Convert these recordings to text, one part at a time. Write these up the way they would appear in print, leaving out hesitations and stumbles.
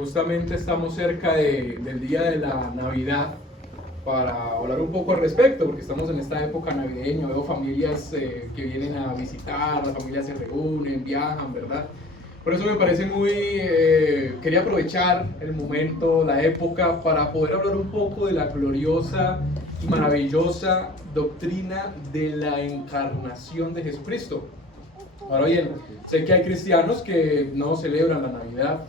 Justamente estamos cerca del día de la Navidad para hablar un poco al respecto, porque estamos en esta época navideña, veo familias que vienen a visitar, las familias se reúnen, viajan, ¿verdad? Por eso me parece quería aprovechar el momento, la época, para poder hablar un poco de la gloriosa y maravillosa doctrina de la encarnación de Jesucristo. Ahora bien, sé que hay cristianos que no celebran la Navidad.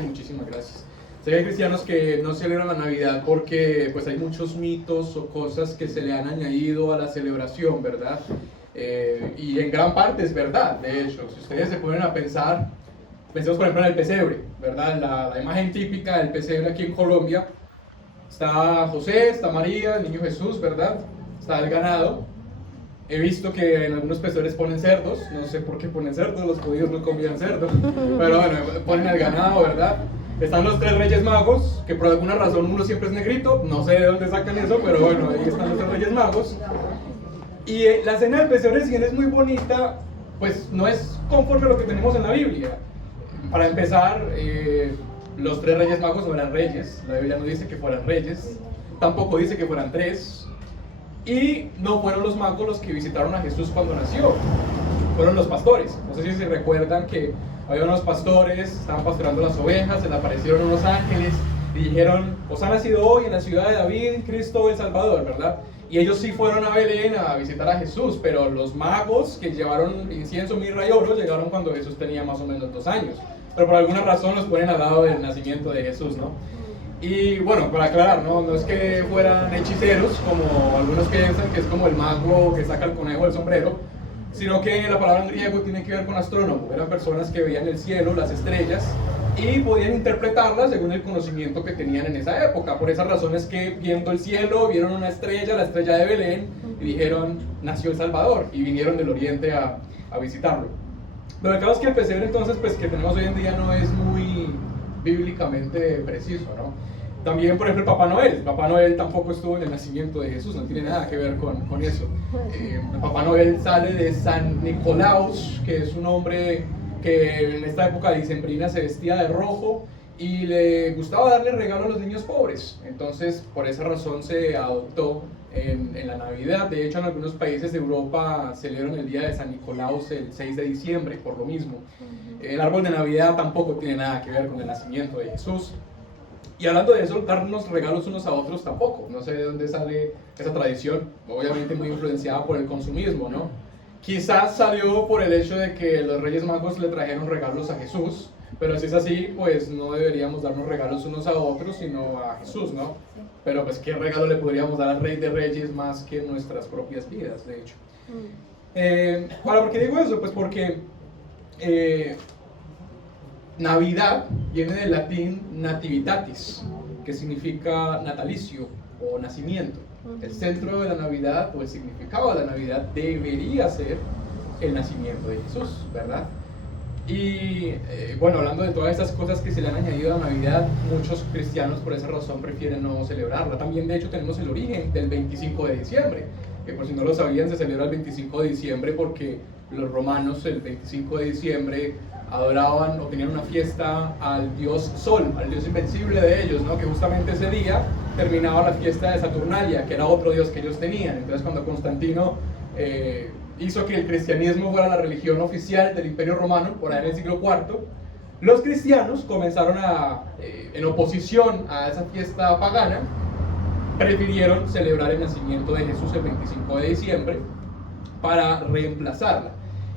Muchísimas gracias. Sé que hay cristianos que no celebran la Navidad porque pues hay muchos mitos o cosas que se le han añadido a la celebración, ¿verdad? Y en gran parte es verdad, de hecho. Si ustedes se ponen a pensar, pensemos por ejemplo en el pesebre, ¿verdad? La imagen típica del pesebre aquí en Colombia. Está José, está María, el niño Jesús, ¿verdad? Está el ganado. He visto que en algunos pesebres ponen cerdos, no sé por qué ponen cerdos, los judíos no comían cerdos, pero bueno, ponen el ganado, ¿verdad? Están los tres reyes magos, que por alguna razón uno siempre es negrito, no sé de dónde sacan eso, pero bueno, ahí están los tres reyes magos. Y la cena del pesebre, si bien es muy bonita, pues no es conforme a lo que tenemos en la Biblia. Para empezar, los tres reyes magos no eran reyes, la Biblia no dice que fueran reyes, tampoco dice que fueran tres. Y no fueron los magos los que visitaron a Jesús cuando nació, fueron los pastores. No sé si se recuerdan que había unos pastores, estaban pastorando las ovejas, se le aparecieron unos ángeles y dijeron: os ha nacido hoy en la ciudad de David Cristo el Salvador, ¿verdad? Y ellos sí fueron a Belén a visitar a Jesús, pero los magos que llevaron incienso, mirra y oro llegaron cuando Jesús tenía más o menos 2 años. Pero por alguna razón los ponen al lado del nacimiento de Jesús, ¿no? Y bueno, para aclarar, no es que fueran hechiceros, como algunos piensan, que es como el mago que saca el conejo del sombrero, sino que la palabra en griego tiene que ver con astrónomo. Eran personas que veían el cielo, las estrellas, y podían interpretarlas según el conocimiento que tenían en esa época. Por esas razones que viendo el cielo, vieron una estrella, la estrella de Belén, y dijeron: nació el Salvador, y vinieron del oriente a visitarlo. Pero el caso es que el pesebre entonces, pues que tenemos hoy en día no es muy bíblicamente preciso, ¿no? También, por ejemplo, el Papá Noel. Papá Noel tampoco estuvo en el nacimiento de Jesús, no tiene nada que ver con eso. El Papá Noel sale de San Nicolaus, que es un hombre que en esta época dicembrina se vestía de rojo y le gustaba darle regalo a los niños pobres. Entonces, por esa razón se adoptó en la Navidad. De hecho, en algunos países de Europa celebran el día de San Nicolaus el 6 de diciembre, por lo mismo. El árbol de Navidad tampoco tiene nada que ver con el nacimiento de Jesús. Y hablando de eso, darnos regalos unos a otros tampoco. No sé de dónde sale esa tradición, obviamente muy influenciada por el consumismo, ¿no? Quizás salió por el hecho de que los Reyes Magos le trajeron regalos a Jesús, pero si es así, pues no deberíamos darnos regalos unos a otros, sino a Jesús, ¿no? Pero pues, ¿qué regalo le podríamos dar al Rey de Reyes más que nuestras propias vidas, de hecho? ¿Por qué digo eso? Pues porque Navidad viene del latín nativitatis, que significa natalicio o nacimiento. El centro de la Navidad o el significado de la Navidad debería ser el nacimiento de Jesús, ¿verdad? Y bueno, hablando de todas estas cosas que se le han añadido a la Navidad, muchos cristianos por esa razón prefieren no celebrarla. También de hecho tenemos el origen del 25 de diciembre, que por si no lo sabían se celebra el 25 de diciembre porque los romanos el 25 de diciembre adoraban o tenían una fiesta al dios Sol, al dios invencible de ellos, ¿no? Que justamente ese día terminaba la fiesta de Saturnalia, que era otro dios que ellos tenían. Entonces cuando Constantino hizo que el cristianismo fuera la religión oficial del Imperio Romano, por ahí en el siglo IV, los cristianos comenzaron en oposición a esa fiesta pagana, prefirieron celebrar el nacimiento de Jesús el 25 de diciembre para reemplazarla.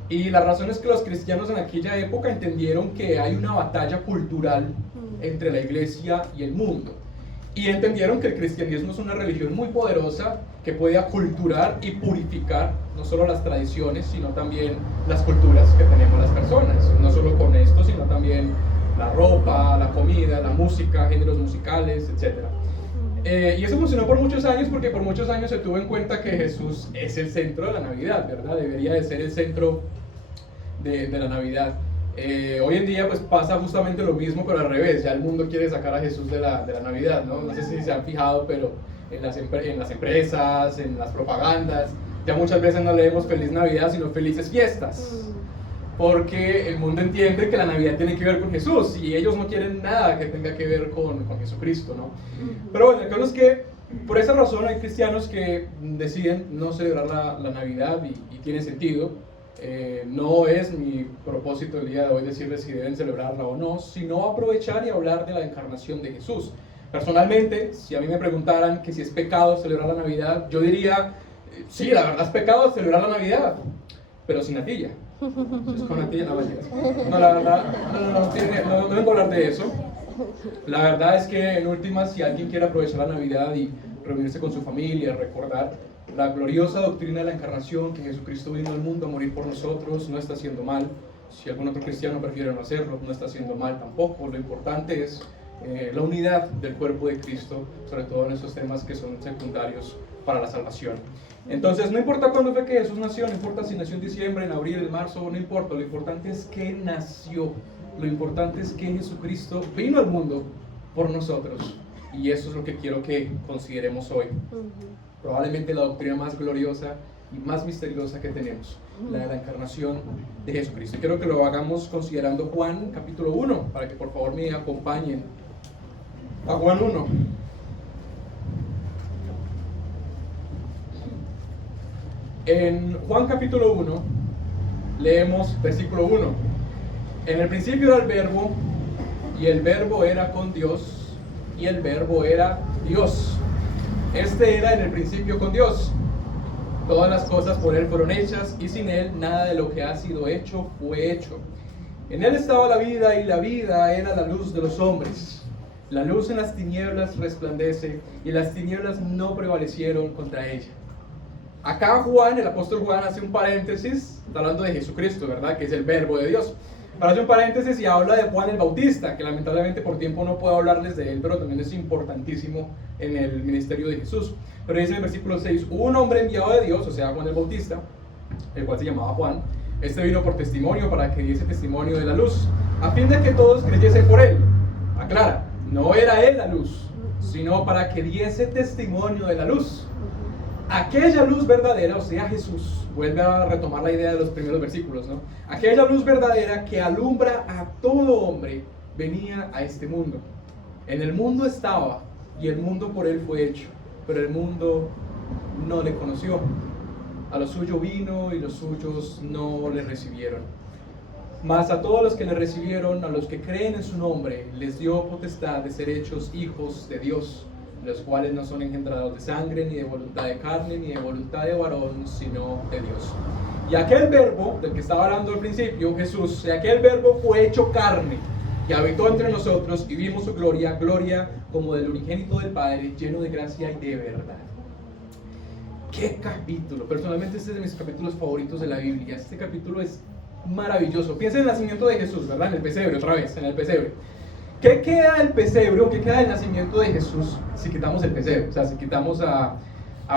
Y la razón es que los cristianos en aquella época entendieron que hay una batalla cultural entre la iglesia y el mundo. Y entendieron que el cristianismo es una religión muy poderosa que puede aculturar y purificar no solo las tradiciones, sino también las culturas que tenemos las personas. No solo con esto, sino también la ropa, la comida, la música, géneros musicales, etc. Y eso funcionó por muchos años porque por muchos años se tuvo en cuenta que Jesús es el centro de la Navidad, ¿verdad? Debería de ser el centro de la Navidad. Hoy en día pues pasa justamente lo mismo, pero al revés. Ya el mundo quiere sacar a Jesús de la Navidad, ¿no? No sé si se han fijado, pero en las empresas, en las propagandas, ya muchas veces no leemos Feliz Navidad, sino Felices Fiestas. porque el mundo entiende que la Navidad tiene que ver con Jesús y ellos no quieren nada que tenga que ver con Jesucristo, ¿no? Pero bueno, el caso es que por esa razón hay cristianos que deciden no celebrar la Navidad y tiene sentido. No es mi propósito el día de hoy decirles si deben celebrarla o no, sino aprovechar y hablar de la encarnación de Jesús. Personalmente, si a mí me preguntaran que si es pecado celebrar la Navidad, yo diría, sí, la verdad es pecado celebrar la Navidad, pero sin natilla. Si es con natilla, no vayas. No, la verdad, no vengo a hablar de eso. La verdad es que en últimas, si alguien quiere aprovechar la Navidad y reunirse con su familia, recordar la gloriosa doctrina de la encarnación, que Jesucristo vino al mundo a morir por nosotros, no está haciendo mal. Si algún otro cristiano prefiere no hacerlo, no está haciendo mal tampoco. Lo importante es la unidad del cuerpo de Cristo, sobre todo en esos temas que son secundarios para la salvación. Entonces, no importa cuándo fue que Jesús nació, no importa si nació en diciembre, en abril, en marzo, no importa. Lo importante es que nació. Lo importante es que Jesucristo vino al mundo por nosotros. Y eso es lo que quiero que consideremos hoy. Probablemente la doctrina más gloriosa y más misteriosa que tenemos, la de la encarnación de Jesucristo. Y quiero que lo hagamos considerando Juan capítulo 1, para que por favor me acompañen a Juan 1. En Juan capítulo 1 leemos versículo 1. En el principio era el verbo, y el verbo era con Dios, y el verbo era Dios. Este era en el principio con Dios. Todas las cosas por Él fueron hechas, y sin Él nada de lo que ha sido hecho fue hecho. En Él estaba la vida, y la vida era la luz de los hombres. La luz en las tinieblas resplandece, y las tinieblas no prevalecieron contra ella. Acá Juan, el apóstol Juan, hace un paréntesis, está hablando de Jesucristo, ¿verdad? Que es el verbo de Dios. Pero hace un paréntesis y habla de Juan el Bautista, que lamentablemente por tiempo no puedo hablarles de él, pero también es importantísimo en el ministerio de Jesús. Pero dice en el versículo 6, hubo un hombre enviado de Dios, o sea, Juan el Bautista, el cual se llamaba Juan. Este vino por testimonio, para que diese testimonio de la luz, a fin de que todos creyesen por él. Aclara, no era él la luz, sino para que diese testimonio de la luz. Aquella luz verdadera, o sea Jesús, vuelve a retomar la idea de los primeros versículos, ¿no? Aquella luz verdadera que alumbra a todo hombre, venía a este mundo. En el mundo estaba, y el mundo por él fue hecho, pero el mundo no le conoció. A lo suyo vino, y los suyos no le recibieron. Mas a todos los que le recibieron, a los que creen en su nombre, les dio potestad de ser hechos hijos de Dios, los cuales no son engendrados de sangre, ni de voluntad de carne, ni de voluntad de varón, sino de Dios. Y aquel verbo, del que estaba hablando al principio, Jesús, y aquel verbo fue hecho carne, y habitó entre nosotros, y vimos su gloria, gloria como del unigénito del Padre, lleno de gracia y de verdad. ¡Qué capítulo! Personalmente este es de mis capítulos favoritos de la Biblia. Este capítulo es maravilloso. Piensa en el nacimiento de Jesús, ¿verdad? En el pesebre, otra vez, en el pesebre. ¿Qué queda del pesebre o qué queda del nacimiento de Jesús si quitamos el pesebre? O sea, si quitamos a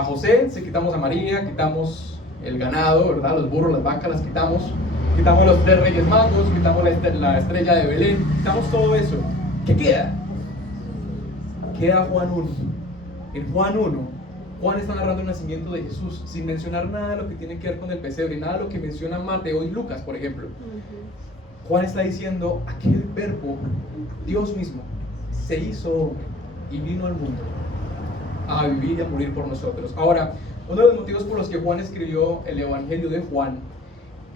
José, si quitamos a María, quitamos el ganado, ¿verdad? Los burros, las vacas, las quitamos. Quitamos los 3 reyes magos, quitamos la estrella de Belén, quitamos todo eso. ¿Qué queda? Queda Juan 1. En Juan 1, Juan está narrando el nacimiento de Jesús sin mencionar nada de lo que tiene que ver con el pesebre, nada de lo que mencionan Mateo y Lucas, por ejemplo. Juan está diciendo, aquel verbo, Dios mismo, se hizo hombre y vino al mundo a vivir y a morir por nosotros. Ahora, uno de los motivos por los que Juan escribió el Evangelio de Juan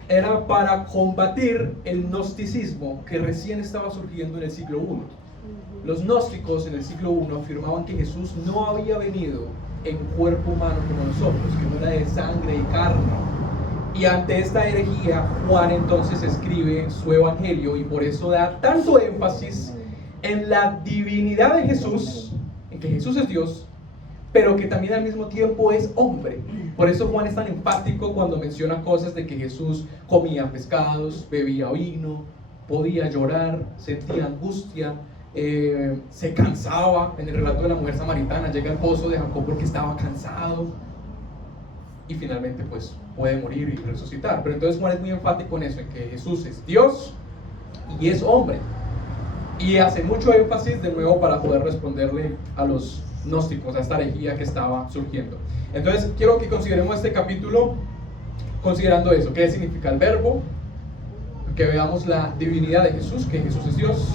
era para combatir el gnosticismo que recién estaba surgiendo en el siglo I. Los gnósticos en el siglo I afirmaban que Jesús no había venido en cuerpo humano como nosotros, que no era de sangre y carne. Y ante esta herejía, Juan entonces escribe su evangelio y por eso da tanto énfasis en la divinidad de Jesús, en que Jesús es Dios, pero que también al mismo tiempo es hombre. Por eso Juan es tan enfático cuando menciona cosas de que Jesús comía pescados, bebía vino, podía llorar, sentía angustia, se cansaba. En el relato de la mujer samaritana llega al pozo de Jacob porque estaba cansado y finalmente pues puede morir y resucitar. Pero entonces Juan es muy enfático en eso, en que Jesús es Dios y es hombre, y hace mucho énfasis de nuevo para poder responderle a los gnósticos, a esta herejía que estaba surgiendo. Entonces quiero que consideremos este capítulo considerando eso. ¿Qué significa el verbo? que veamos la divinidad de Jesús, que Jesús es Dios.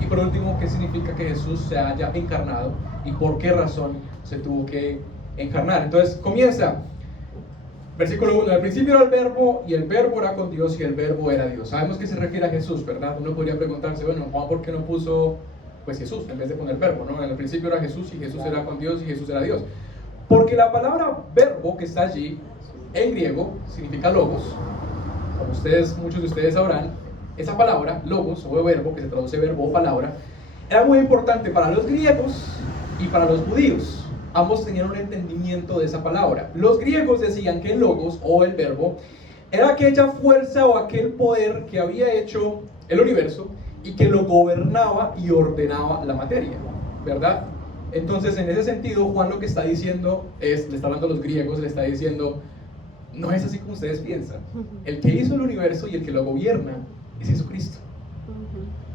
Y por último, ¿qué significa que Jesús se haya encarnado y por qué razón se tuvo que encarnar? Entonces comienza, versículo 1, al principio era el verbo y el verbo era con Dios y el verbo era Dios. Sabemos que se refiere a Jesús, ¿verdad? Uno podría preguntarse, bueno, Juan, ¿por qué no puso pues Jesús en vez de poner verbo? ¿No? En el principio era Jesús y Jesús era con Dios y Jesús era Dios. Porque la palabra verbo que está allí en griego significa logos. Como muchos de ustedes sabrán, esa palabra, logos o verbo, que se traduce verbo o palabra, era muy importante para los griegos y para los judíos. Ambos tenían un entendimiento de esa palabra. Los griegos decían que el logos o el verbo era aquella fuerza o aquel poder que había hecho el universo y que lo gobernaba y ordenaba la materia, ¿verdad? Entonces, en ese sentido, Juan lo que está diciendo es, le está hablando a los griegos, le está diciendo, no es así como ustedes piensan. El que hizo el universo y el que lo gobierna es Jesucristo.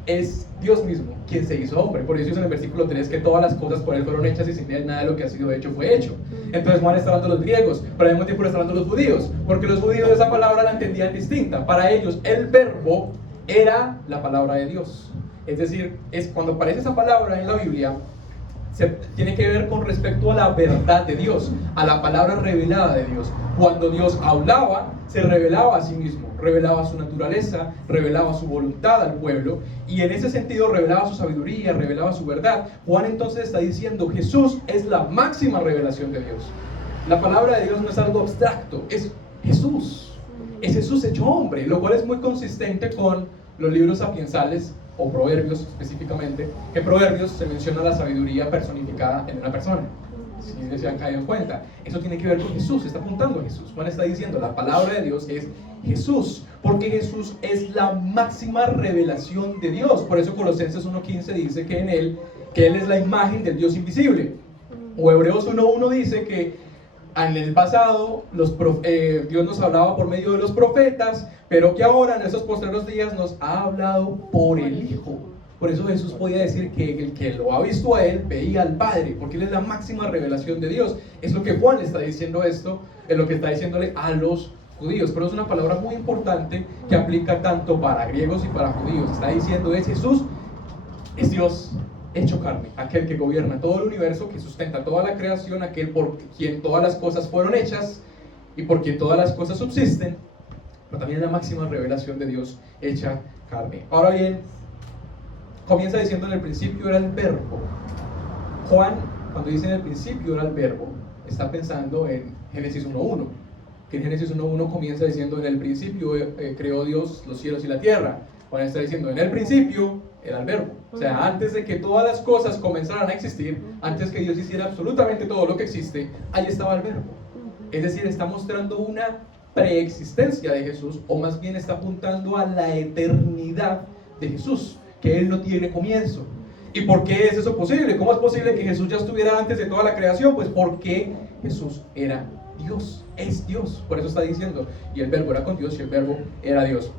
Es Dios mismo quien se hizo hombre. Por eso dice en el versículo 3 que todas las cosas por él fueron hechas y sin él nada de lo que ha sido hecho fue hecho. Entonces Juan está hablando a los griegos, pero al mismo tiempo le está hablando a los judíos, porque los judíos esa palabra la entendían distinta. Para ellos el verbo era la palabra de Dios. Es decir, cuando aparece esa palabra en la Biblia, tiene que ver con respecto a la verdad de Dios, a la palabra revelada de Dios. Cuando Dios hablaba, se revelaba a sí mismo, revelaba su naturaleza, revelaba su voluntad al pueblo, y en ese sentido revelaba su sabiduría, revelaba su verdad. Juan entonces está diciendo, Jesús es la máxima revelación de Dios. La palabra de Dios no es algo abstracto, es Jesús hecho hombre, lo cual es muy consistente con los libros sapiensales o proverbios específicamente, que proverbios se menciona la sabiduría personificada en una persona. Si se han caído en cuenta, eso tiene que ver con Jesús, está apuntando a Jesús. Juan está diciendo, la palabra de Dios es Jesús, porque Jesús es la máxima revelación de Dios. Por eso Colosenses 1:15 dice que Él es la imagen del Dios invisible. O Hebreos 1:1 dice que en el pasado Dios nos hablaba por medio de los profetas, pero que ahora en esos postreros días nos ha hablado por el Hijo. Por eso Jesús podía decir que el que lo ha visto a Él veía al Padre, porque Él es la máxima revelación de Dios. Es lo que Juan le está diciendo esto, es lo que está diciéndole a los judíos. Pero es una palabra muy importante que aplica tanto para griegos y para judíos. Está diciendo, Jesús es Dios hecho carne, aquel que gobierna todo el universo, que sustenta toda la creación, aquel por quien todas las cosas fueron hechas y por quien todas las cosas subsisten, pero también la máxima revelación de Dios hecha carne. Ahora bien, comienza diciendo en el principio era el verbo. Juan, cuando dice en el principio era el verbo, está pensando en Génesis 1:1, que en Génesis 1:1 comienza diciendo en el principio creó Dios los cielos y la tierra. Juan está diciendo en el principio era el verbo. O sea, antes de que todas las cosas comenzaran a existir, antes que Dios hiciera absolutamente todo lo que existe, ahí estaba el verbo. Es decir, está mostrando una preexistencia de Jesús, o más bien está apuntando a la eternidad de Jesús, que Él no tiene comienzo. ¿Y por qué es eso posible? ¿Cómo es posible que Jesús ya estuviera antes de toda la creación? Pues porque Jesús era Dios, es Dios. Por eso está diciendo, y el verbo era con Dios y el verbo era Dios.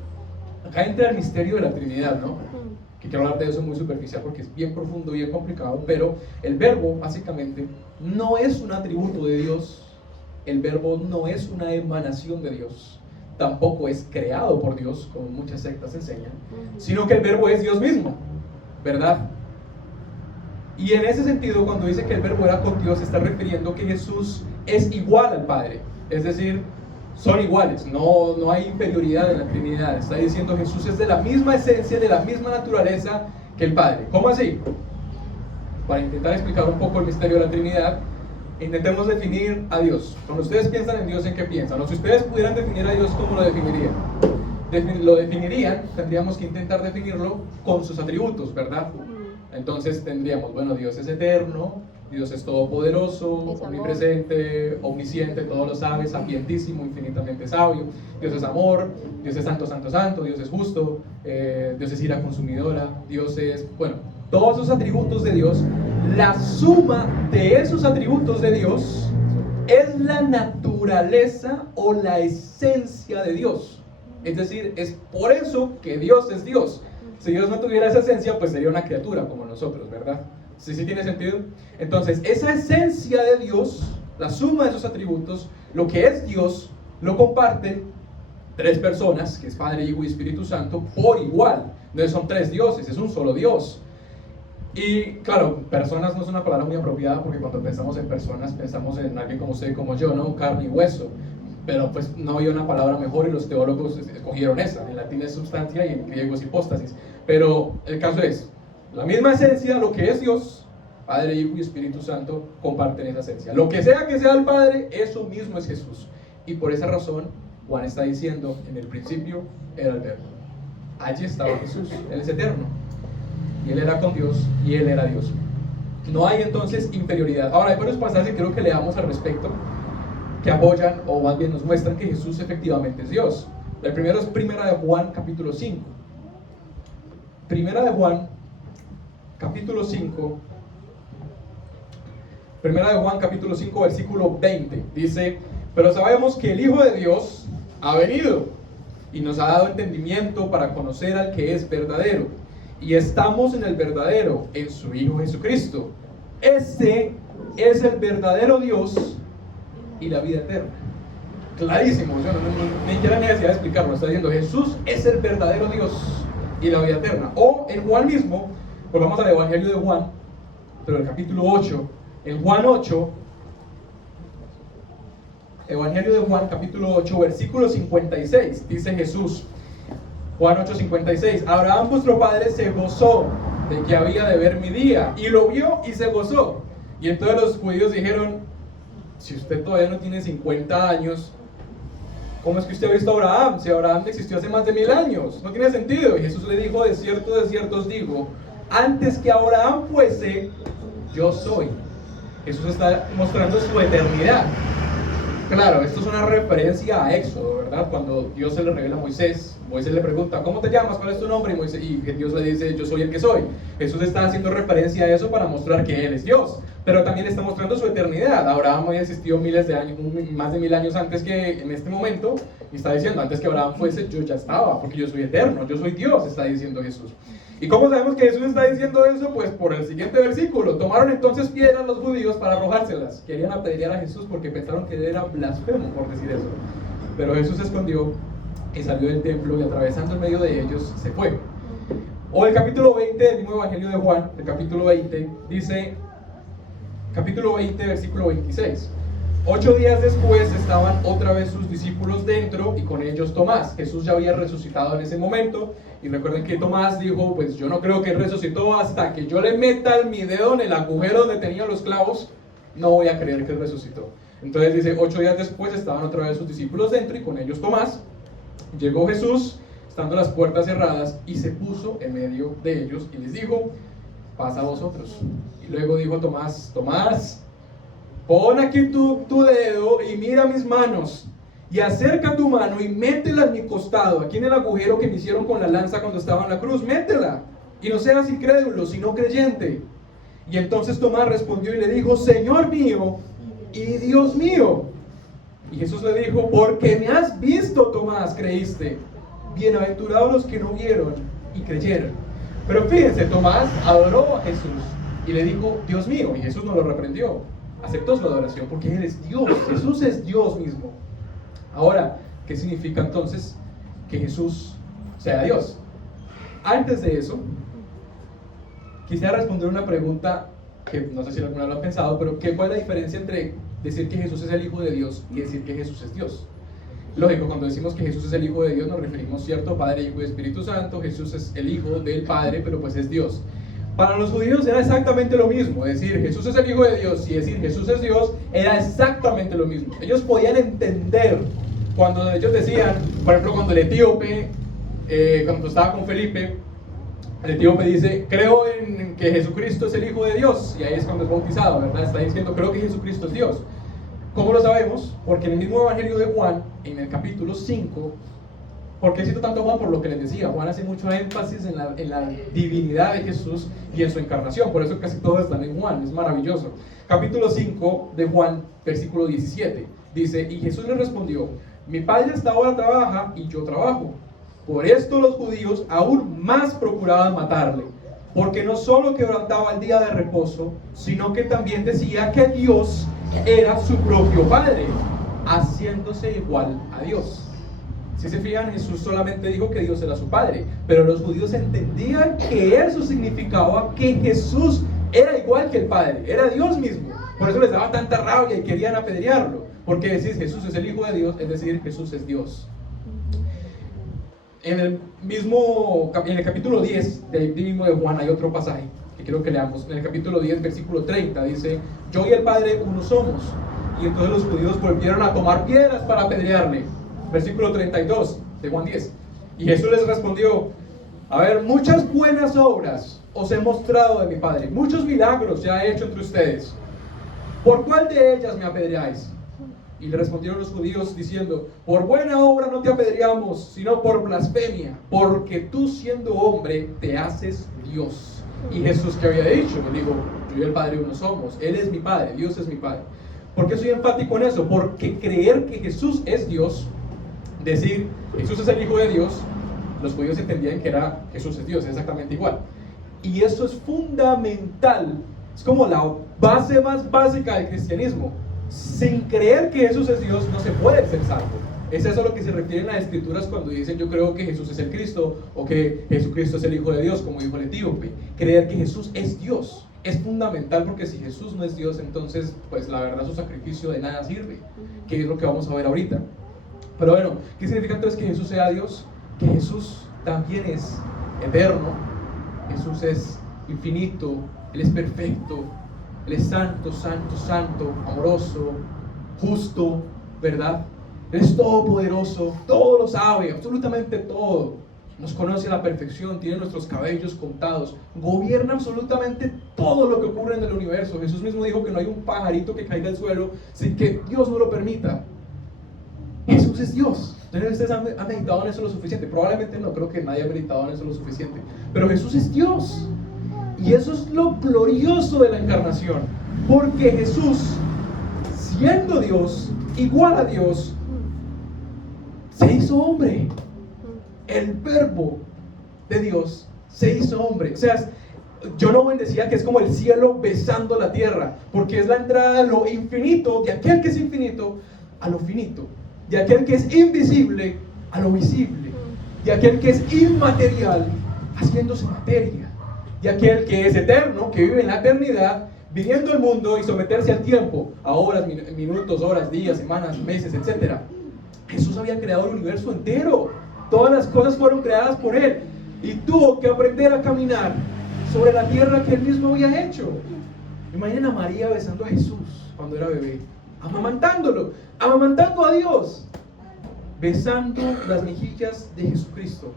Acá entra el misterio de la Trinidad, ¿no? Que quiero hablar de eso muy superficial porque es bien profundo, bien complicado, pero el verbo básicamente no es un atributo de Dios, el verbo no es una emanación de Dios, tampoco es creado por Dios, como muchas sectas enseñan, sino que el verbo es Dios mismo, ¿verdad? Y en ese sentido, cuando dice que el verbo era con Dios, se está refiriendo que Jesús es igual al Padre, es decir, son iguales, no hay inferioridad en la Trinidad. Está diciendo Jesús es de la misma esencia, de la misma naturaleza que el Padre. ¿Cómo así? Para intentar explicar un poco el misterio de la Trinidad, intentemos definir a Dios. Cuando ustedes piensan en Dios, ¿en qué piensan? O si ustedes pudieran definir a Dios, ¿cómo lo definirían? Lo definirían, tendríamos que intentar definirlo con sus atributos, ¿verdad? Entonces tendríamos, bueno, Dios es eterno, Dios es todopoderoso, omnipresente, omnisciente, todo lo sabe, sapientísimo, infinitamente sabio. Dios es amor, Dios es santo, santo, santo, Dios es justo, Dios es ira consumidora, Dios es, bueno, todos esos atributos de Dios. La suma de esos atributos de Dios es la naturaleza o la esencia de Dios. Es decir, es por eso que Dios es Dios. Si Dios no tuviera esa esencia, pues sería una criatura como nosotros, ¿verdad? ¿Sí tiene sentido? Entonces, esa esencia de Dios, la suma de esos atributos, lo que es Dios, lo comparten tres personas, que es Padre, Hijo y Espíritu Santo, por igual. No son tres dioses, es un solo Dios. Y claro, personas no es una palabra muy apropiada porque cuando pensamos en personas pensamos en alguien como usted y como yo, ¿no? Carne y hueso. Pero pues no había una palabra mejor y los teólogos escogieron esa. En latín es substancia y en griego es hipóstasis. Pero el caso es, la misma esencia, lo que es Dios, Padre, Hijo y Espíritu Santo, comparten esa esencia. Lo que sea el Padre, eso mismo es Jesús. Y por esa razón, Juan está diciendo, en el principio era el Verbo. Allí estaba Jesús, Él es eterno. Y Él era con Dios y Él era Dios. No hay entonces inferioridad. Ahora hay varios pasajes que creo que leamos al respecto, que apoyan o más bien nos muestran que Jesús efectivamente es Dios. El primero es Primera de Juan, capítulo 5. Primera de Juan, capítulo 5. Primera de Juan, capítulo 5, versículo 20. Dice, pero sabemos que el Hijo de Dios ha venido y nos ha dado entendimiento para conocer al que es verdadero. Y estamos en el verdadero, en su Hijo Jesucristo. Este es el verdadero Dios y la vida eterna. Clarísimo, yo ni siquiera necesidad de explicarlo. Está diciendo, Jesús es el verdadero Dios y la vida eterna. O en Juan mismo, pues vamos al Evangelio de Juan, pero el capítulo 8, en Juan 8, Evangelio de Juan, capítulo 8, versículo 56, dice Jesús, Juan 8, 56, Abraham vuestro padre se gozó de que había de ver mi día, y lo vio y se gozó. Y entonces los judíos dijeron, si usted todavía no tiene 50 años, ¿cómo es que usted ha visto a Abraham? Si Abraham existió hace más de 1000 años, no tiene sentido. Y Jesús le dijo, de cierto os digo, antes que Abraham fuese, yo soy. Jesús está mostrando su eternidad. Claro, esto es una referencia a Éxodo, ¿verdad? Cuando Dios se le revela a Moisés, Moisés le pregunta, ¿cómo te llamas? ¿Cuál es tu nombre? Y Dios le dice, yo soy el que soy. Jesús está haciendo referencia a eso para mostrar que Él es Dios, pero también está mostrando su eternidad. Abraham había existido miles de años, más de 1000 años antes que en este momento, y está diciendo, antes que Abraham fuese, yo ya estaba, porque yo soy eterno, yo soy Dios, está diciendo Jesús. ¿Y cómo sabemos que Jesús está diciendo eso? Pues por el siguiente versículo. Tomaron entonces piedras los judíos para arrojárselas. Querían apedrear a Jesús porque pensaron que él era blasfemo por decir eso. Pero Jesús se escondió y salió del templo y atravesando en medio de ellos se fue. O el capítulo 20 del mismo Evangelio de Juan, el capítulo 20, dice, capítulo 20, versículo 26. 8 días después estaban otra vez sus discípulos dentro y con ellos Tomás. Jesús ya había resucitado en ese momento y recuerden que Tomás dijo, pues yo no creo que él resucitó hasta que yo le meta mi dedo en el agujero donde tenía los clavos, no voy a creer que él resucitó. Entonces dice, 8 días después estaban otra vez sus discípulos dentro y con ellos Tomás. Llegó Jesús, estando las puertas cerradas, y se puso en medio de ellos y les dijo, pasa a vosotros. Y luego dijo Tomás, Tomás, pon aquí tu dedo y mira mis manos, y acerca tu mano y métela en mi costado, aquí en el agujero que me hicieron con la lanza cuando estaba en la cruz, métela, y no seas incrédulo, sino creyente. Y entonces Tomás respondió y le dijo, Señor mío y Dios mío. Y Jesús le dijo, porque me has visto, Tomás, creíste. Bienaventurados los que no vieron y creyeron. Pero fíjense, Tomás adoró a Jesús y le dijo, Dios mío, y Jesús no lo reprendió. Aceptó su adoración porque Él es Dios, Jesús es Dios mismo. Ahora, ¿qué significa entonces que Jesús sea Dios? Antes de eso, quisiera responder una pregunta que no sé si alguna lo ha pensado, pero ¿cuál es la diferencia entre decir que Jesús es el Hijo de Dios y decir que Jesús es Dios? Lógico, cuando decimos que Jesús es el Hijo de Dios nos referimos, ¿cierto? Padre, Hijo y Espíritu Santo. Jesús es el Hijo del Padre, pero pues es Dios. Para los judíos era exactamente lo mismo, decir Jesús es el Hijo de Dios y decir Jesús es Dios era exactamente lo mismo. Ellos podían entender cuando ellos decían, por ejemplo, cuando el etíope, cuando estaba con Felipe, el etíope dice, creo en que Jesucristo es el Hijo de Dios, y ahí es cuando es bautizado, ¿verdad? Está diciendo, creo que Jesucristo es Dios. ¿Cómo lo sabemos? Porque en el mismo Evangelio de Juan, en el capítulo 5, ¿por qué cito tanto a Juan? Por lo que les decía, Juan hace mucho énfasis en la divinidad de Jesús y en su encarnación, por eso casi todos están en Juan, es maravilloso. Capítulo 5 de Juan, versículo 17, dice, y Jesús le respondió, mi padre hasta ahora trabaja y yo trabajo. Por esto los judíos aún más procuraban matarle, porque no solo quebrantaba el día de reposo, sino que también decía que Dios era su propio Padre, haciéndose igual a Dios. Si se fijan, Jesús solamente dijo que Dios era su Padre, pero los judíos entendían que eso significaba que Jesús era igual que el Padre, era Dios mismo. Por eso les daba tanta rabia y querían apedrearlo, porque decir Jesús es el Hijo de Dios, es decir, Jesús es Dios. En el capítulo 10 del mismo de Juan hay otro pasaje que quiero que leamos. En el capítulo 10, versículo 30 dice: yo y el Padre uno somos. Y entonces los judíos volvieron a tomar piedras para apedrearle. Versículo 32 de Juan 10. Y Jesús les respondió: a ver, muchas buenas obras os he mostrado de mi Padre, muchos milagros ya he hecho entre ustedes. ¿Por cuál de ellas me apedreáis? Y le respondieron los judíos diciendo: por buena obra no te apedreamos, sino por blasfemia, porque tú siendo hombre te haces Dios. Y Jesús, ¿qué había dicho? Le dijo: yo y el Padre uno somos, Él es mi Padre, Dios es mi Padre. ¿Por qué soy enfático en eso? Porque creer que Jesús es Dios, decir Jesús es el Hijo de Dios, los judíos entendían que era Jesús es Dios, es exactamente igual. Y eso es fundamental, es como la base más básica del cristianismo. Sin creer que Jesús es Dios no se puede ser salvo. Es eso a lo que se refieren las escrituras cuando dicen yo creo que Jesús es el Cristo o que Jesucristo es el Hijo de Dios, como dijo el etíope. Creer que Jesús es Dios es fundamental, porque si Jesús no es Dios, entonces pues la verdad su sacrificio de nada sirve, que es lo que vamos a ver ahorita. Pero bueno, ¿qué significa entonces que Jesús sea Dios? Que Jesús también es eterno, Jesús es infinito, Él es perfecto, Él es santo, santo, santo, amoroso, justo, ¿verdad? Él es todopoderoso, todo lo sabe, absolutamente todo. Nos conoce a la perfección, tiene nuestros cabellos contados, gobierna absolutamente todo lo que ocurre en el universo. Jesús mismo dijo que no hay un pajarito que caiga al suelo sin que Dios no lo permita. Jesús es Dios. Entonces, ¿ustedes han meditado en eso lo suficiente? Probablemente no, creo que nadie ha meditado en eso lo suficiente. Pero Jesús es Dios. Y eso es lo glorioso de la encarnación. Porque Jesús, siendo Dios, igual a Dios, se hizo hombre. El verbo de Dios se hizo hombre. O sea, John Owen decía que es como el cielo besando la tierra, porque es la entrada de lo infinito, de aquel que es infinito a lo finito, de aquel que es invisible a lo visible, de aquel que es inmaterial haciéndose materia, de aquel que es eterno, que vive en la eternidad, viniendo al mundo y someterse al tiempo, a horas, minutos, horas, días, semanas, meses, etc. Jesús había creado el universo entero. Todas las cosas fueron creadas por Él y tuvo que aprender a caminar sobre la tierra que Él mismo había hecho. Imaginen a María besando a Jesús cuando era bebé, amamantándolo, amamantando a Dios, besando las mejillas de Jesucristo.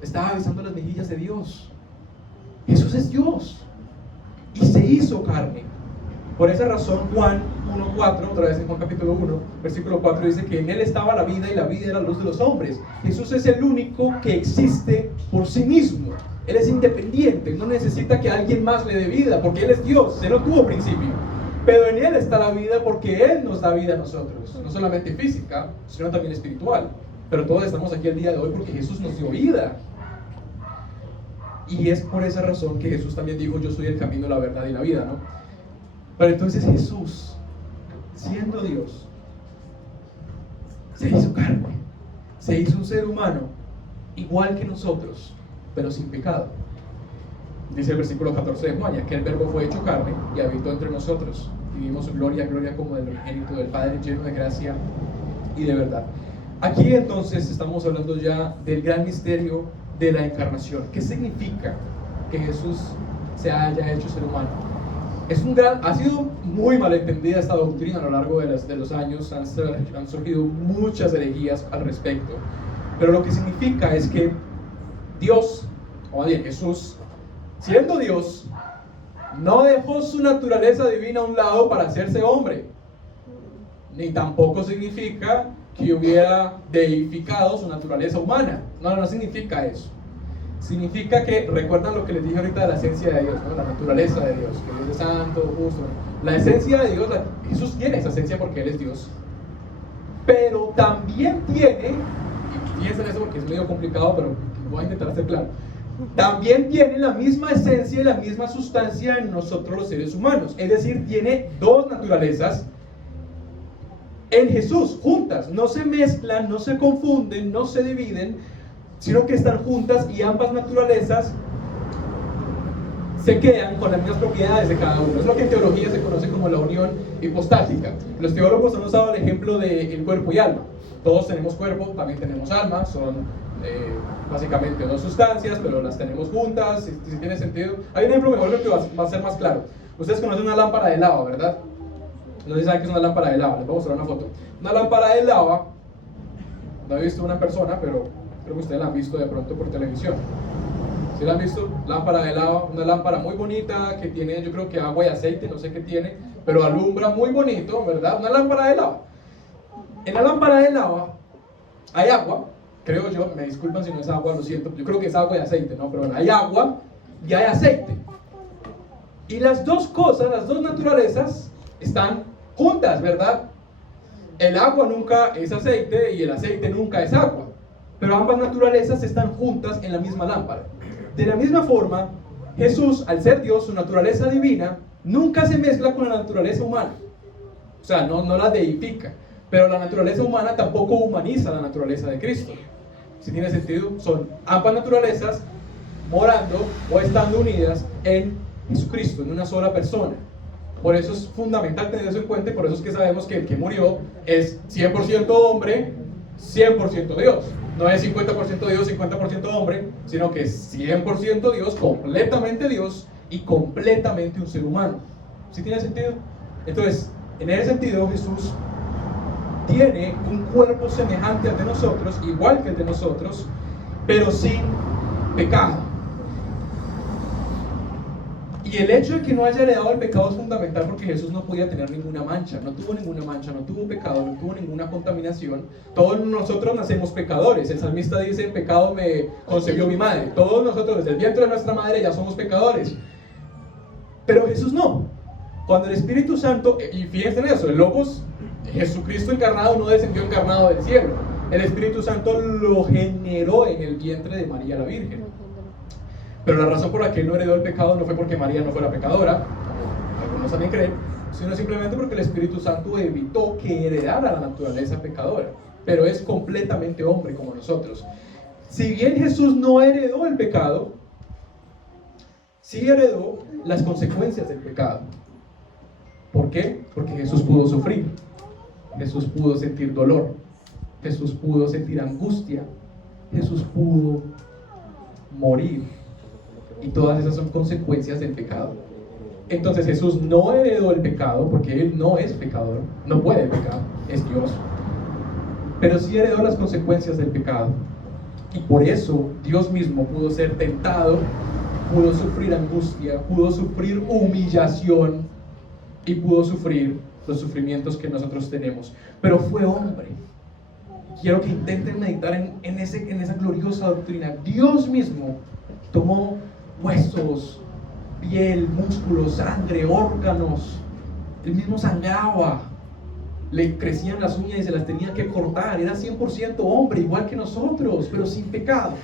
Estaba besando las mejillas de Dios. Jesús es Dios y se hizo carne. Por esa razón Juan 1:4, otra vez en Juan capítulo 1, versículo 4 dice que en Él estaba la vida y la vida era la luz de los hombres. Jesús es el único que existe por sí mismo. Él es independiente, no necesita que alguien más le dé vida, porque Él es Dios, Él no tuvo principio. Pero en Él está la vida porque Él nos da vida a nosotros, no solamente física, sino también espiritual. Pero todos estamos aquí el día de hoy porque Jesús nos dio vida. Y es por esa razón que Jesús también dijo: yo soy el camino, la verdad y la vida, ¿no? Pero entonces Jesús, siendo Dios, se hizo carne, se hizo un ser humano igual que nosotros, pero sin pecado. Dice el versículo 14 de Juan: que el verbo fue hecho carne y habitó entre nosotros, y vimos su gloria, gloria como del unigénito del Padre, lleno de gracia y de verdad. Aquí entonces estamos hablando ya del gran misterio de la encarnación. ¿Qué significa que Jesús se haya hecho ser humano? Ha sido muy malentendida esta doctrina a lo largo de los años, han surgido muchas herejías al respecto, pero lo que significa es que Dios, o más bien Jesús, siendo Dios, no dejó su naturaleza divina a un lado para hacerse hombre, ni tampoco significa que hubiera deificado su naturaleza humana. No significa eso. Significa que, recuerdan lo que les dije ahorita de la esencia de Dios, ¿no? La naturaleza de Dios, que Dios es santo, justo. La esencia de Dios, Jesús tiene esa esencia porque Él es Dios. Pero también tiene, y fíjense en eso porque es medio complicado, pero voy a intentar hacer claro. También tiene la misma esencia y la misma sustancia en nosotros los seres humanos. Es decir, tiene dos naturalezas en Jesús, juntas, no se mezclan, no se confunden, no se dividen, sino que están juntas y ambas naturalezas se quedan con las mismas propiedades de cada uno. Es lo que en teología se conoce como la unión hipostática. Los teólogos han usado el ejemplo del cuerpo y alma. Todos tenemos cuerpo, también tenemos alma, son básicamente dos sustancias, pero las tenemos juntas, si tiene sentido. Hay un ejemplo mejor que va a ser más claro. Ustedes conocen una lámpara de lava, ¿verdad? No sé si saben qué es una lámpara de lava, les voy a mostrar una foto. Una lámpara de lava, no he visto una persona, pero creo que ustedes la han visto de pronto por televisión. ¿Sí la han visto? Lámpara de lava, una lámpara muy bonita que tiene, yo creo que agua y aceite, no sé qué tiene, pero alumbra muy bonito, ¿verdad? Una lámpara de lava. En la lámpara de lava hay agua, creo yo, me disculpan si no es agua, lo siento, yo creo que es agua y aceite, ¿no? Pero bueno, hay agua y hay aceite. Y las dos cosas, las dos naturalezas están juntas, ¿verdad? El agua nunca es aceite y el aceite nunca es agua, pero ambas naturalezas están juntas en la misma lámpara. De la misma forma, Jesús, al ser Dios, su naturaleza divina, nunca se mezcla con la naturaleza humana. O sea, no la deifica. Pero la naturaleza humana tampoco humaniza la naturaleza de Cristo. Si tiene sentido, son ambas naturalezas morando o estando unidas en Jesucristo, en una sola persona. Por eso es fundamental tener eso en cuenta y por eso es que sabemos que el que murió es 100% hombre, 100% Dios. No es 50% Dios, 50% hombre, sino que es 100% Dios, completamente Dios y completamente un ser humano. ¿Sí tiene sentido? Entonces, en ese sentido, Jesús tiene un cuerpo semejante al de nosotros, igual que el de nosotros, pero sin pecado. Y el hecho de que no haya heredado el pecado es fundamental porque Jesús no podía tener ninguna mancha, no tuvo ninguna mancha, no tuvo pecado, no tuvo ninguna contaminación. Todos nosotros nacemos pecadores. El salmista dice, en pecado me concebió mi madre. Todos nosotros desde el vientre de nuestra madre ya somos pecadores. Pero Jesús no. Cuando el Espíritu Santo, y fíjense en eso, el Logos, Jesucristo encarnado no descendió encarnado del cielo. El Espíritu Santo lo generó en el vientre de María la Virgen. Pero la razón por la que él no heredó el pecado no fue porque María no fuera pecadora, como algunos también creen, sino simplemente porque el Espíritu Santo evitó que heredara la naturaleza pecadora. Pero es completamente hombre como nosotros. Si bien Jesús no heredó el pecado, sí heredó las consecuencias del pecado. ¿Por qué? Porque Jesús pudo sufrir, Jesús pudo sentir dolor, Jesús pudo sentir angustia, Jesús pudo morir. Y todas esas son consecuencias del pecado. Entonces Jesús no heredó el pecado porque Él no es pecador, no puede pecar, es Dios. Pero sí heredó las consecuencias del pecado. Y por eso Dios mismo pudo ser tentado, pudo sufrir angustia, pudo sufrir humillación y pudo sufrir los sufrimientos que nosotros tenemos. Pero fue hombre. Quiero que intenten meditar en esa gloriosa doctrina. Dios mismo tomó huesos, piel, músculos, sangre, órganos. Él mismo sangraba, le crecían las uñas y se las tenía que cortar. Era 100% hombre, igual que nosotros, pero sin pecado.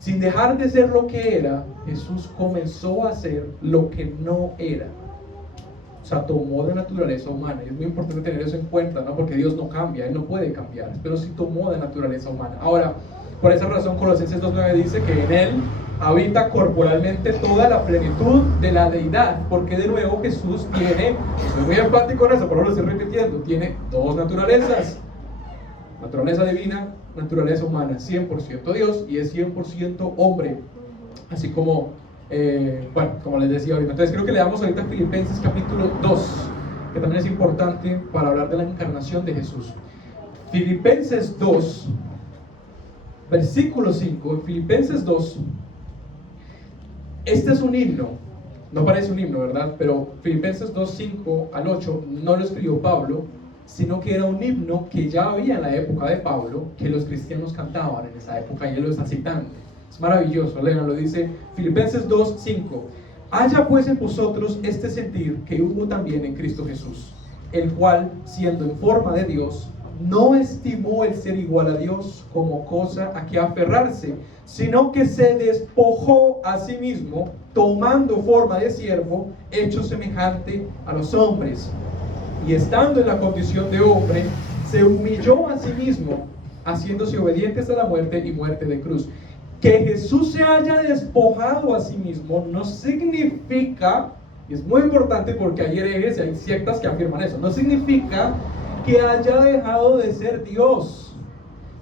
Sin dejar de ser lo que era, Jesús comenzó a ser lo que no era. O sea, tomó de naturaleza humana. Y es muy importante tener eso en cuenta, ¿no? Porque Dios no cambia, Él no puede cambiar, pero sí tomó de naturaleza humana. Ahora, por esa razón, Colosenses 2:9 dice que en Él habita corporalmente toda la plenitud de la deidad, porque de nuevo Jesús tiene, soy muy enfático en eso, por eso lo estoy repitiendo, tiene dos naturalezas, naturaleza divina, naturaleza humana, 100% Dios y es 100% hombre, así como, como les decía ahorita. Entonces creo que leamos ahorita Filipenses capítulo 2, que también es importante para hablar de la encarnación de Jesús. Filipenses 2, versículo 5, en Filipenses 2, este es un himno, no parece un himno, ¿verdad? Pero Filipenses 2, 5 al 8 no lo escribió Pablo, sino que era un himno que ya había en la época de Pablo, que los cristianos cantaban en esa época y él lo está citando. Es maravilloso, lo dice Filipenses 2, 5. Haya pues en vosotros este sentir que hubo también en Cristo Jesús, el cual, siendo en forma de Dios, no estimó el ser igual a Dios como cosa a que aferrarse, sino que se despojó a sí mismo, tomando forma de siervo, hecho semejante a los hombres. y estando en la condición de hombre, se humilló a sí mismo, haciéndose obediente hasta la muerte y muerte de cruz. Que Jesús se haya despojado a sí mismo no significa, y es muy importante porque hay herejes y hay sectas que afirman eso, no significa que haya dejado de ser Dios.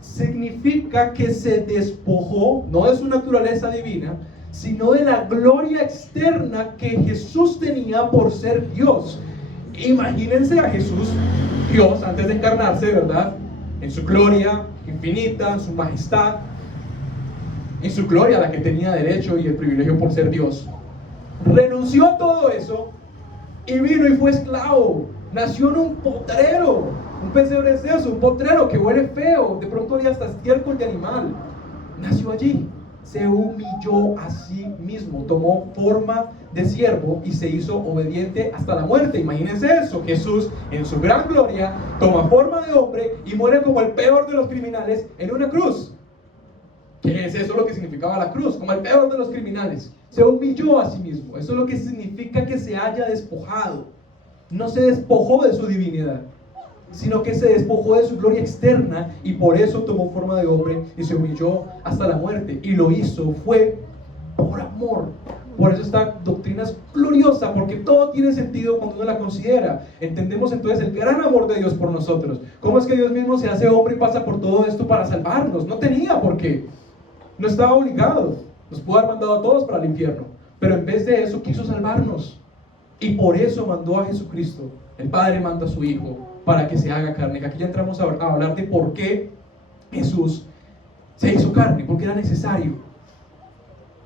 Significa que se despojó, no de su naturaleza divina, sino de la gloria externa que Jesús tenía por ser Dios. Imagínense a Jesús, Dios, antes de encarnarse, ¿verdad? En su gloria infinita, en su majestad, en su gloria a la que tenía derecho y el privilegio por ser Dios. Renunció a todo eso y vino y fue esclavo. Nació en un potrero, un pesebre es eso, un potrero que huele feo, de pronto olía hasta estiércol de animal. Nació allí, se humilló a sí mismo, tomó forma de siervo y se hizo obediente hasta la muerte. Imagínense eso, Jesús en su gran gloria toma forma de hombre y muere como el peor de los criminales en una cruz. ¿Qué es eso lo que significaba la cruz? Como el peor de los criminales. Se humilló a sí mismo. Eso es lo que significa que se haya despojado. No se despojó de su divinidad, sino que se despojó de su gloria externa y por eso tomó forma de hombre y se humilló hasta la muerte. Y lo hizo, fue por amor. Por eso esta doctrina es gloriosa, porque todo tiene sentido cuando uno la considera. Entendemos entonces el gran amor de Dios por nosotros. ¿Cómo es que Dios mismo se hace hombre y pasa por todo esto para salvarnos? No tenía por qué. No estaba obligado. Nos pudo haber mandado a todos para el infierno. Pero en vez de eso quiso salvarnos. Y por eso mandó a Jesucristo. El Padre manda a su Hijo para que se haga carne. Aquí ya entramos a hablar de por qué Jesús se hizo carne. Porque era necesario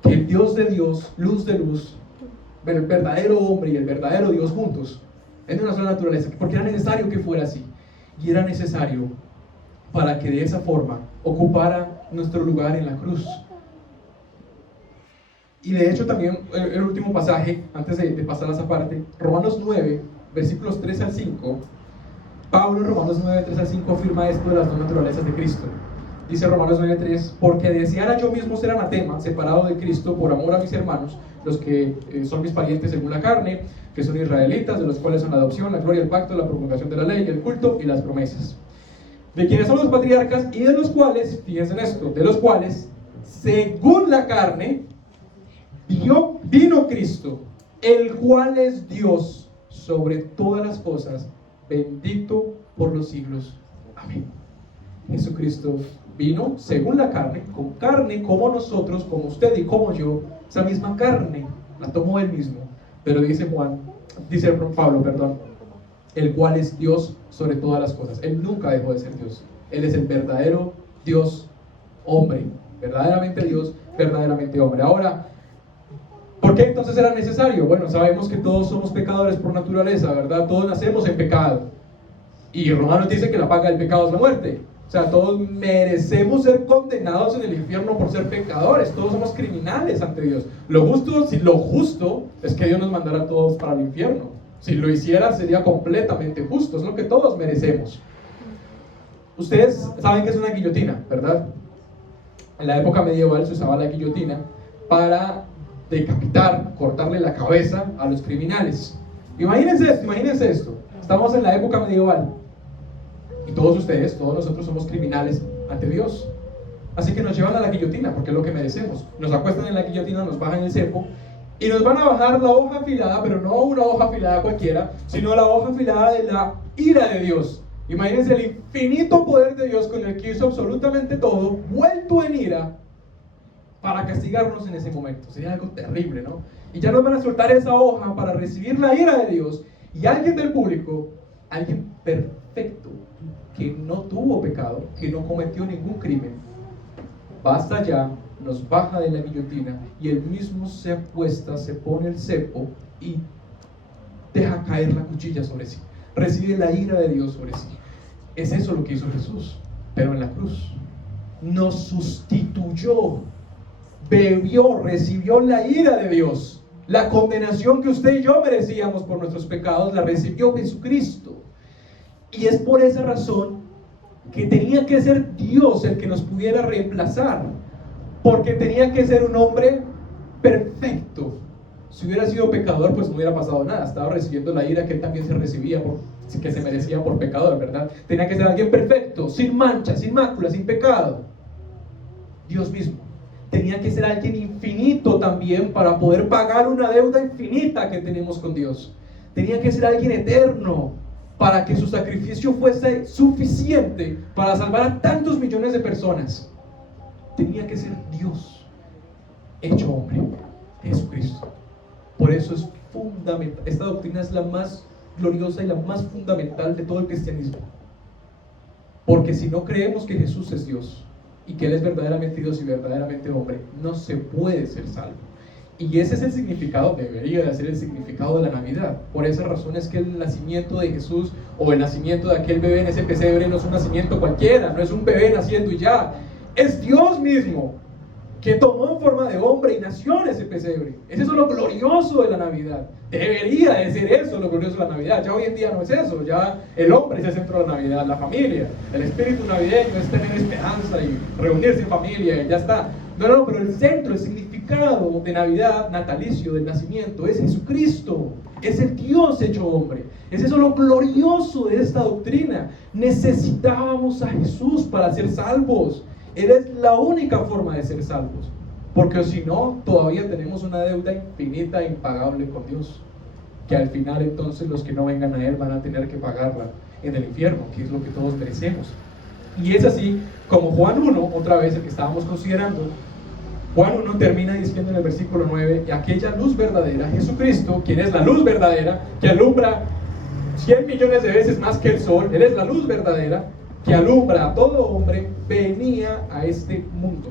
que el Dios de Dios, luz de luz, el verdadero hombre y el verdadero Dios juntos, en una sola naturaleza. Porque era necesario que fuera así. Y era necesario para que de esa forma ocupara nuestro lugar en la cruz. Y de hecho también el último pasaje, antes de pasar a esa parte, Romanos 9, versículos 3 al 5, Pablo en Romanos 9, 3 al 5 afirma esto de las dos naturalezas de Cristo. Dice Romanos 9, 3, porque deseara yo mismo ser anatema, separado de Cristo por amor a mis hermanos, los que son mis parientes según la carne, que son israelitas, de los cuales son la adopción, la gloria, el pacto, la promulgación de la ley, el culto y las promesas. De quienes son los patriarcas y de los cuales, fíjense en esto, de los cuales, según la carne, vino Cristo, el cual es Dios sobre todas las cosas, bendito por los siglos. Amén. Jesucristo vino según la carne, con carne como nosotros, como usted y como yo, esa misma carne la tomó él mismo. Pero dice Pablo, el cual es Dios sobre todas las cosas. Él nunca dejó de ser Dios. Él es el verdadero Dios hombre, verdaderamente Dios, verdaderamente hombre. Ahora, ¿por qué entonces era necesario? Bueno, sabemos que todos somos pecadores por naturaleza, ¿verdad? Todos nacemos en pecado. Y Romanos dice que la paga del pecado es la muerte. O sea, todos merecemos ser condenados en el infierno por ser pecadores. Todos somos criminales ante Dios. Lo justo es que Dios nos mandara a todos para el infierno. Si lo hiciera sería completamente justo. Es lo que todos merecemos. Ustedes saben que es una guillotina, ¿verdad? En la época medieval se usaba la guillotina para decapitar, cortarle la cabeza a los criminales. Imagínense esto. Estamos en la época medieval y todos nosotros somos criminales ante Dios. Así que nos llevan a la guillotina porque es lo que merecemos. Nos acuestan en la guillotina, nos bajan el cepo y nos van a bajar la hoja afilada, pero no una hoja afilada cualquiera, sino la hoja afilada de la ira de Dios. Imagínense el infinito poder de Dios con el que hizo absolutamente todo, vuelto en ira para castigarnos en ese momento. Sería algo terrible, ¿no? Y ya nos van a soltar esa hoja para recibir la ira de Dios. Y alguien del público, alguien perfecto, que no tuvo pecado, que no cometió ningún crimen, va hasta allá, nos baja de la guillotina y él mismo se acuesta, se pone el cepo y deja caer la cuchilla sobre sí. Recibe la ira de Dios sobre sí. Es eso lo que hizo Jesús, pero en la cruz. Nos sustituyó, bebió, recibió la ira de Dios. La condenación que usted y yo merecíamos por nuestros pecados la recibió Jesucristo. Y es por esa razón que tenía que ser Dios el que nos pudiera reemplazar, porque tenía que ser un hombre perfecto. Si hubiera sido pecador, pues no hubiera pasado nada. Estaba recibiendo la ira que él también se recibía que se merecía por pecador, ¿verdad? Tenía que ser alguien perfecto, sin mancha, sin mácula, sin pecado. Dios mismo. Tenía que ser alguien infinito también para poder pagar una deuda infinita que tenemos con Dios. Tenía que ser alguien eterno para que su sacrificio fuese suficiente para salvar a tantos millones de personas. Tenía que ser Dios hecho hombre, Jesucristo. Por eso es fundamental. Esta doctrina es la más gloriosa y la más fundamental de todo el cristianismo. Porque si no creemos que Jesús es Dios y que Él es verdaderamente Dios y verdaderamente hombre, no se puede ser salvo. Y ese es el significado, debería de ser el significado de la Navidad. Por esa razón es que el nacimiento de Jesús o el nacimiento de aquel bebé en ese pesebre no es un nacimiento cualquiera, no es un bebé naciendo y ya. Es Dios mismo que tomó forma de hombre y nació en ese pesebre. Es eso lo glorioso de la Navidad. Debería de ser eso lo glorioso de la Navidad. Ya hoy en día no es eso. Ya el hombre es el centro de la Navidad, la familia. El espíritu navideño es tener esperanza y reunirse en familia y ya está. No, pero el centro, el significado de Navidad, natalicio, del nacimiento, es Jesucristo. Es el Dios hecho hombre. Es eso lo glorioso de esta doctrina. Necesitábamos a Jesús para ser salvos. Él es la única forma de ser salvos. Porque si no, todavía tenemos una deuda infinita e impagable con Dios. Que al final entonces los que no vengan a Él van a tener que pagarla en el infierno, que es lo que todos merecemos. Y es así como Juan 1, otra vez el que estábamos considerando, Juan 1 termina diciendo en el versículo 9, y aquella luz verdadera, Jesucristo, quien es la luz verdadera, que alumbra 100 millones de veces más que el sol, Él es la luz verdadera, que alumbra a todo hombre, venía a este mundo.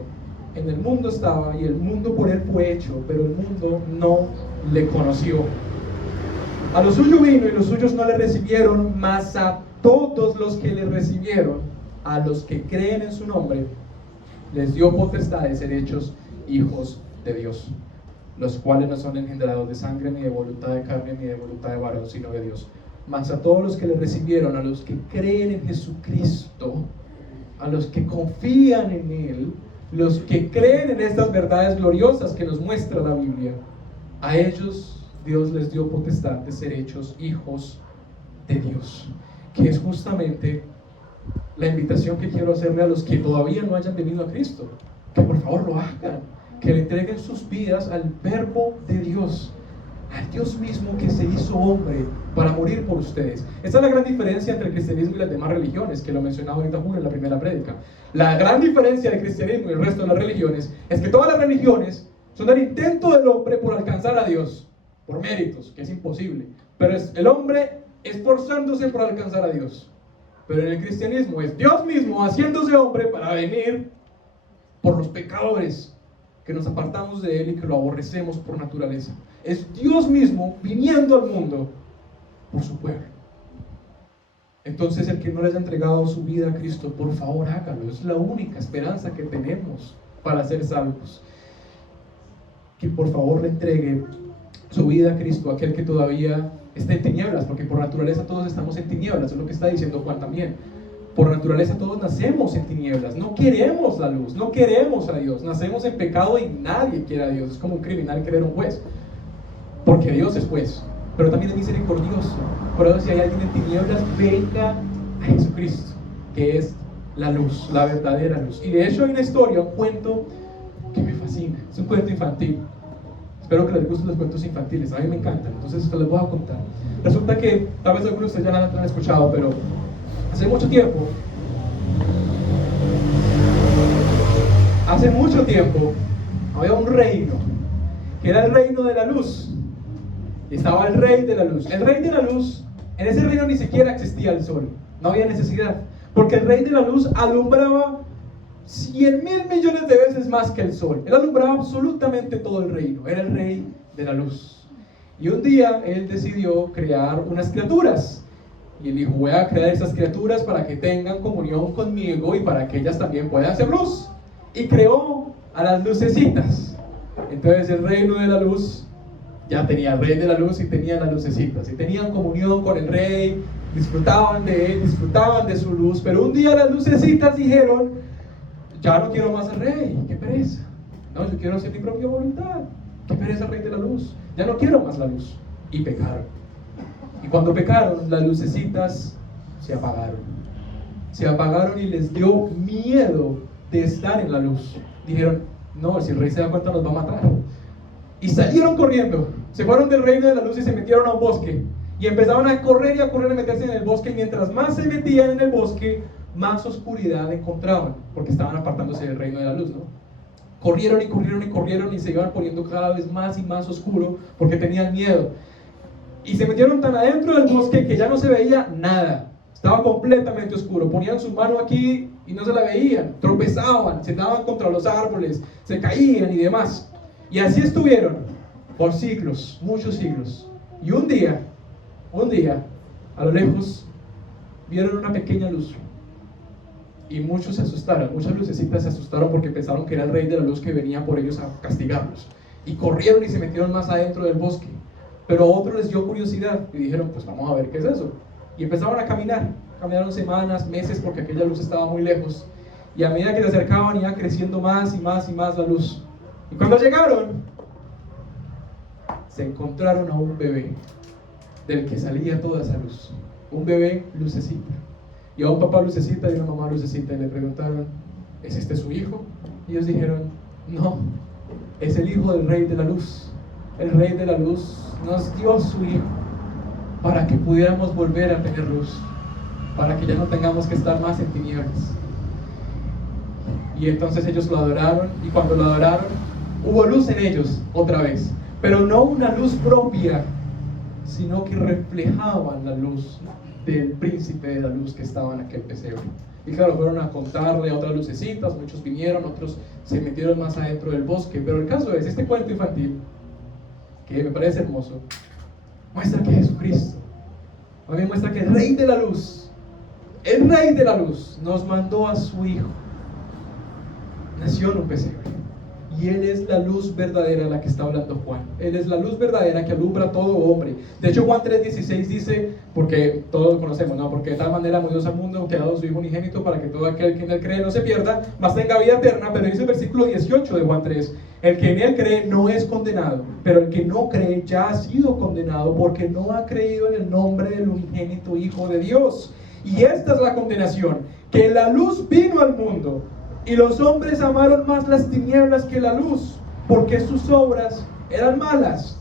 En el mundo estaba y el mundo por Él fue hecho, pero el mundo no le conoció. A lo suyo vino y los suyos no le recibieron, mas a todos los que le recibieron, a los que creen en su nombre, les dio potestad de ser hechos hijos de Dios, los cuales no son engendrados de sangre, ni de voluntad de carne, ni de voluntad de varón, sino de Dios. Mas a todos los que le recibieron, a los que creen en Jesucristo, a los que confían en Él, los que creen en estas verdades gloriosas que nos muestra la Biblia, a ellos Dios les dio potestad de ser hechos hijos de Dios, que es justamente la invitación que quiero hacerle a los que todavía no hayan venido a Cristo, que por favor lo hagan, que le entreguen sus vidas al verbo de Dios, al Dios mismo que se hizo hombre para morir por ustedes. Esta es la gran diferencia entre el cristianismo y las demás religiones, que lo mencionaba ahorita Julio en la primera prédica. La gran diferencia del cristianismo y el resto de las religiones es que todas las religiones son el intento del hombre por alcanzar a Dios, por méritos, que es imposible, pero es el hombre esforzándose por alcanzar a Dios. Pero en el cristianismo es Dios mismo haciéndose hombre para venir por los pecadores que nos apartamos de Él y que lo aborrecemos por naturaleza. Es Dios mismo viniendo al mundo por su pueblo. Entonces el que no le haya entregado su vida a Cristo, por favor hágalo. Es la única esperanza que tenemos para ser salvos. Que por favor le entregue su vida a Cristo, aquel que todavía está en tinieblas, porque por naturaleza todos estamos en tinieblas, es lo que está diciendo Juan también. Por naturaleza todos nacemos en tinieblas, no queremos la luz, no queremos a Dios, nacemos en pecado y nadie quiere a Dios. Es como un criminal querer un juez, porque Dios es juez, pero también es misericordioso. Por eso si hay alguien en tinieblas, venga a Jesucristo, que es la luz, la verdadera luz. Y de hecho hay una historia, un cuento que me fascina, es un cuento infantil. Espero que les gusten los cuentos infantiles, a mí me encantan, entonces les voy a contar. Resulta que, tal vez algunos de ustedes ya la han escuchado, pero hace mucho tiempo, había un reino, que era el reino de la luz, y estaba el rey de la luz. El rey de la luz, en ese reino ni siquiera existía el sol, no había necesidad, porque el rey de la luz alumbraba 100.000 millones de veces más que el sol. Él alumbraba absolutamente todo el reino, era el rey de la luz. Y un día él decidió crear unas criaturas, y él dijo: voy a crear esas criaturas para que tengan comunión conmigo y para que ellas también puedan hacer luz. Y creó a las lucecitas. Entonces el reino de la luz ya tenía el rey de la luz y tenía las lucecitas, y tenían comunión con el rey, disfrutaban de él, disfrutaban de su luz. Pero un día las lucecitas dijeron: ya no quiero más al rey, qué pereza. No, yo quiero hacer mi propia voluntad. Qué pereza el rey de la luz. Ya no quiero más la luz. Y pecaron. Y cuando pecaron, las lucecitas se apagaron. Se apagaron y les dio miedo de estar en la luz. Dijeron, no, si el rey se da cuenta nos va a matar. Y salieron corriendo. Se fueron del reino de la luz y se metieron a un bosque. Y empezaron a correr y a correr, a meterse en el bosque. Y mientras más se metían en el bosque, más oscuridad encontraban. Porque estaban apartándose del reino de la luz, ¿no? Corrieron y corrieron y corrieron y se iban poniendo cada vez más y más oscuro porque tenían miedo. Y se metieron tan adentro del bosque que ya no se veía nada. Estaba completamente oscuro. Ponían su mano aquí y no se la veían. Tropezaban, se daban contra los árboles, se caían y demás. Y así estuvieron por siglos, muchos siglos. Y un día, a lo lejos, vieron una pequeña luz. Y muchos se asustaron, muchas lucecitas se asustaron porque pensaron que era el rey de la luz que venía por ellos a castigarlos. Y corrieron y se metieron más adentro del bosque. Pero a otros les dio curiosidad y dijeron, pues vamos a ver qué es eso. Y empezaron a caminar. Caminaron semanas, meses, porque aquella luz estaba muy lejos. Y a medida que se acercaban iba creciendo más y más y más la luz. Y cuando llegaron, se encontraron a un bebé del que salía toda esa luz. Un bebé lucecita. Y a un papá lucecita y una mamá lucecita. Y le preguntaron, ¿es este su hijo? Y ellos dijeron, no, es el hijo del rey de la luz. El rey de la luz nos dio su hijo para que pudiéramos volver a tener luz, para que ya no tengamos que estar más en tinieblas. Y entonces ellos lo adoraron, y cuando lo adoraron hubo luz en ellos otra vez, pero no una luz propia, sino que reflejaban la luz del príncipe de la luz que estaba en aquel pesebre. Y claro, fueron a contarle a otras lucecitas, muchos vinieron, otros se metieron más adentro del bosque. Pero el caso es, este cuento infantil, que me parece hermoso, muestra que Jesucristo, a mí muestra que el rey de la luz nos mandó a su hijo. Nació en un pesebre. Y Él es la luz verdadera de la que está hablando Juan. Él es la luz verdadera que alumbra a todo hombre. De hecho, Juan 3:16 dice, porque todos lo conocemos, ¿no? Porque de tal manera amó Dios al mundo que ha dado su Hijo unigénito para que todo aquel que en Él cree no se pierda, mas tenga vida eterna. Pero dice el versículo 18 de Juan 3, el que en Él cree no es condenado, pero el que no cree ya ha sido condenado porque no ha creído en el nombre del unigénito Hijo de Dios. Y esta es la condenación, que la luz vino al mundo, y los hombres amaron más las tinieblas que la luz, porque sus obras eran malas.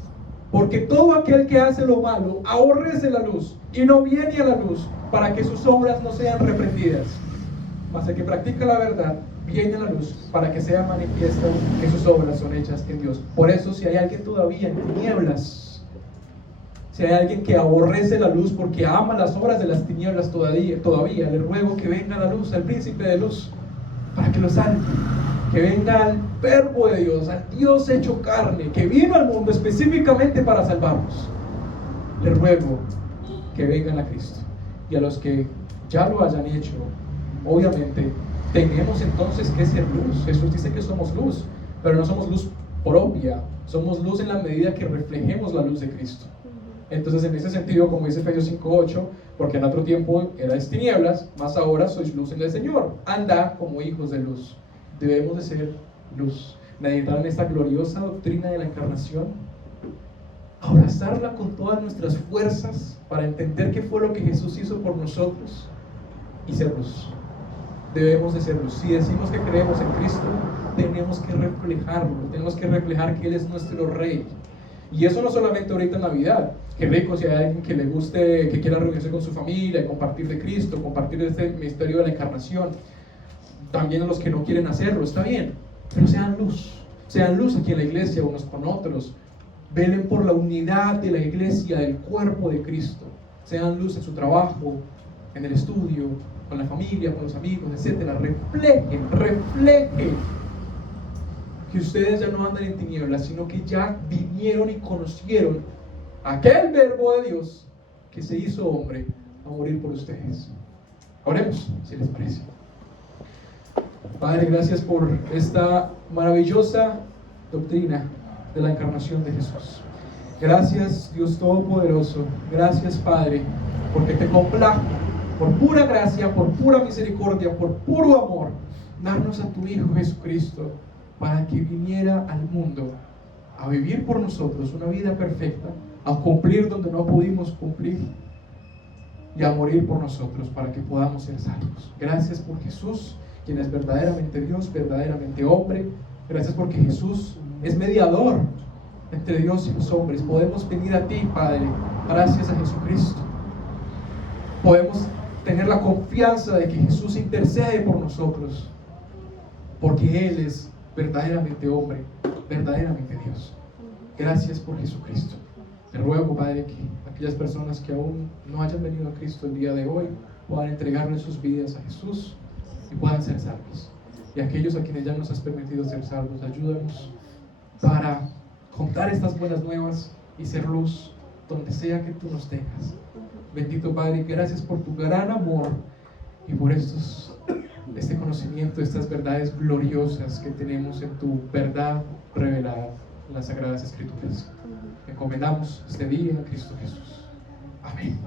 Porque todo aquel que hace lo malo aborrece la luz y no viene a la luz, para que sus obras no sean reprendidas. Mas el que practica la verdad viene a la luz, para que sea manifiesto que sus obras son hechas en Dios. Por eso, si hay alguien todavía en tinieblas, si hay alguien que aborrece la luz porque ama las obras de las tinieblas todavía, le ruego que venga a la luz, al príncipe de luz, para que lo salve, que venga al verbo de Dios, al Dios hecho carne, que vino al mundo específicamente para salvarnos. Le ruego que vengan a Cristo. Y a los que ya lo hayan hecho, obviamente tenemos entonces que ser luz. Jesús dice que somos luz, pero no somos luz propia, somos luz en la medida que reflejemos la luz de Cristo. Entonces, en ese sentido, como dice Efesios 5:8, porque en otro tiempo erais tinieblas, mas ahora sois luz en el Señor. Andad como hijos de luz. Debemos de ser luz. Meditar en esta gloriosa doctrina de la encarnación, abrazarla con todas nuestras fuerzas para entender qué fue lo que Jesús hizo por nosotros y ser luz. Debemos de ser luz. Si decimos que creemos en Cristo, tenemos que reflejarlo. Tenemos que reflejar que Él es nuestro Rey. Y eso no solamente ahorita en Navidad. Qué rico si hay alguien que le guste, que quiera reunirse con su familia, compartir de Cristo, compartir de este misterio de la encarnación. También a los que no quieren hacerlo, está bien, pero sean luz aquí en la iglesia, unos con otros. Velen por la unidad de la iglesia, del cuerpo de Cristo. Sean luz en su trabajo, en el estudio, con la familia, con los amigos, etc. Reflejen que ustedes ya no andan en tinieblas, sino que ya vinieron y conocieron aquel verbo de Dios que se hizo hombre a morir por ustedes. Oremos, si les parece. Padre, gracias por esta maravillosa doctrina de la encarnación de Jesús. Gracias, Dios Todopoderoso. Gracias, Padre, porque te complajo, por pura gracia, por pura misericordia, por puro amor, darnos a tu Hijo Jesucristo para que viniera al mundo a vivir por nosotros una vida perfecta, a cumplir donde no pudimos cumplir y a morir por nosotros para que podamos ser salvos. Gracias por Jesús, quien es verdaderamente Dios, verdaderamente hombre. Gracias porque Jesús es mediador entre Dios y los hombres. Podemos venir a ti, Padre, gracias a Jesucristo. Podemos tener la confianza de que Jesús intercede por nosotros, porque Él es verdaderamente hombre, verdaderamente Dios. Gracias por Jesucristo. Te ruego, Padre, que aquellas personas que aún no hayan venido a Cristo el día de hoy puedan entregarle sus vidas a Jesús y puedan ser salvos. Y aquellos a quienes ya nos has permitido ser salvos, ayúdanos para contar estas buenas nuevas y ser luz donde sea que tú nos tengas. Bendito Padre, gracias por tu gran amor y por este conocimiento, estas verdades gloriosas que tenemos en tu verdad revelada en las Sagradas Escrituras. Encomendamos este día a Cristo Jesús. Amén.